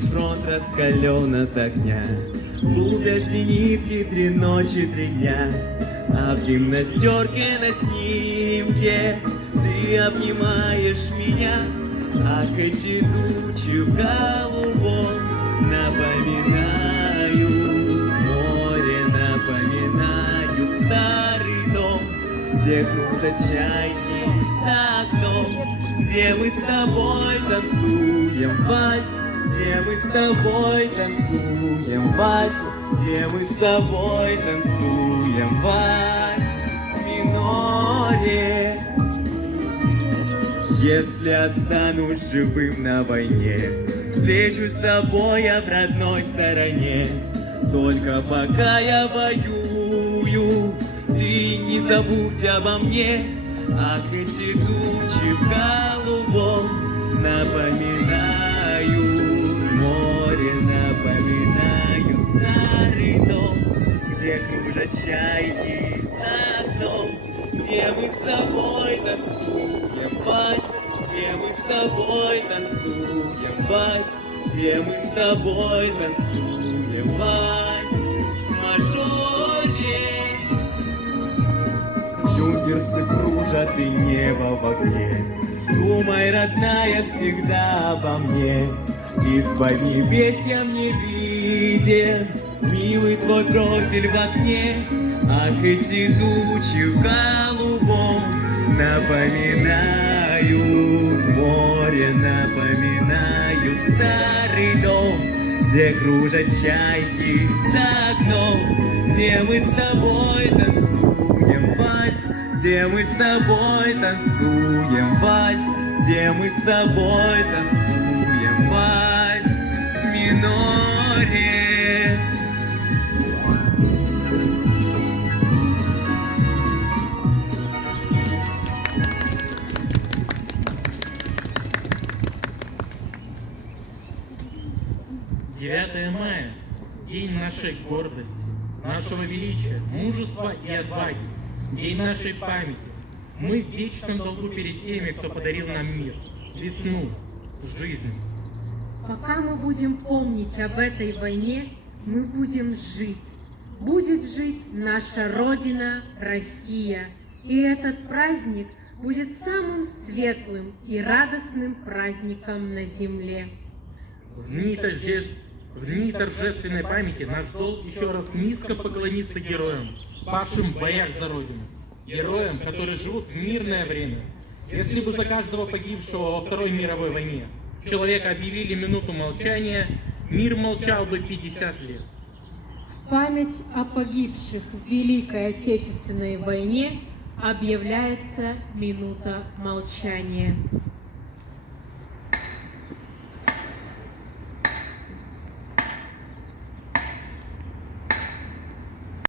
Весь фронт раскален от огня, лупят зенитки 3 ночи, 3 дня. А в гимнастерке на снимке ты обнимаешь меня. Ах, эти тучи в голубом напоминают море, напоминают старый дом, где кружат чайки за окном, где мы с тобой танцуем вальс, где мы с тобой танцуем вальс, где мы с тобой танцуем вальс в миноре. Если останусь живым на войне, встречусь с тобой я в родной стороне. Только пока я воюю, ты не забудь обо мне. Ах, эти тучи в голубом напоминают море, напоминают старый дом, где кружат чайки за окном, где мы с тобой танцуем вальс, где мы с тобой танцуем вальс, где мы с тобой танцуем вальс в мажоре. Юнкерсы кружат и небо в огне, думай, родная, всегда обо мне. Из-под небес я мне виден милый твой профиль в окне. Ах, эти тучи в голубом напоминают море, напоминают старый дом, где кружат чайки за окном, где мы с тобой танцуем вальс, где мы с тобой танцуем вальс, где мы с тобой танцуем вальс в миноре. Девятое мая – день нашей гордости, нашего величия, мужества и отваги, день нашей памяти. Мы в вечном долгу перед теми, кто подарил нам мир, весну, жизнь. Пока мы будем помнить об этой войне, мы будем жить. Будет жить наша Родина, Россия. И этот праздник будет самым светлым и радостным праздником на земле. В дни торжественной памяти наш долг еще раз низко поклониться героям, павшим в боях за Родину. Героям, которые живут в мирное время. Если бы за каждого погибшего во Второй мировой войне человека объявили минуту молчания, мир молчал бы 50 лет. В память о погибших в Великой Отечественной войне объявляется минута молчания.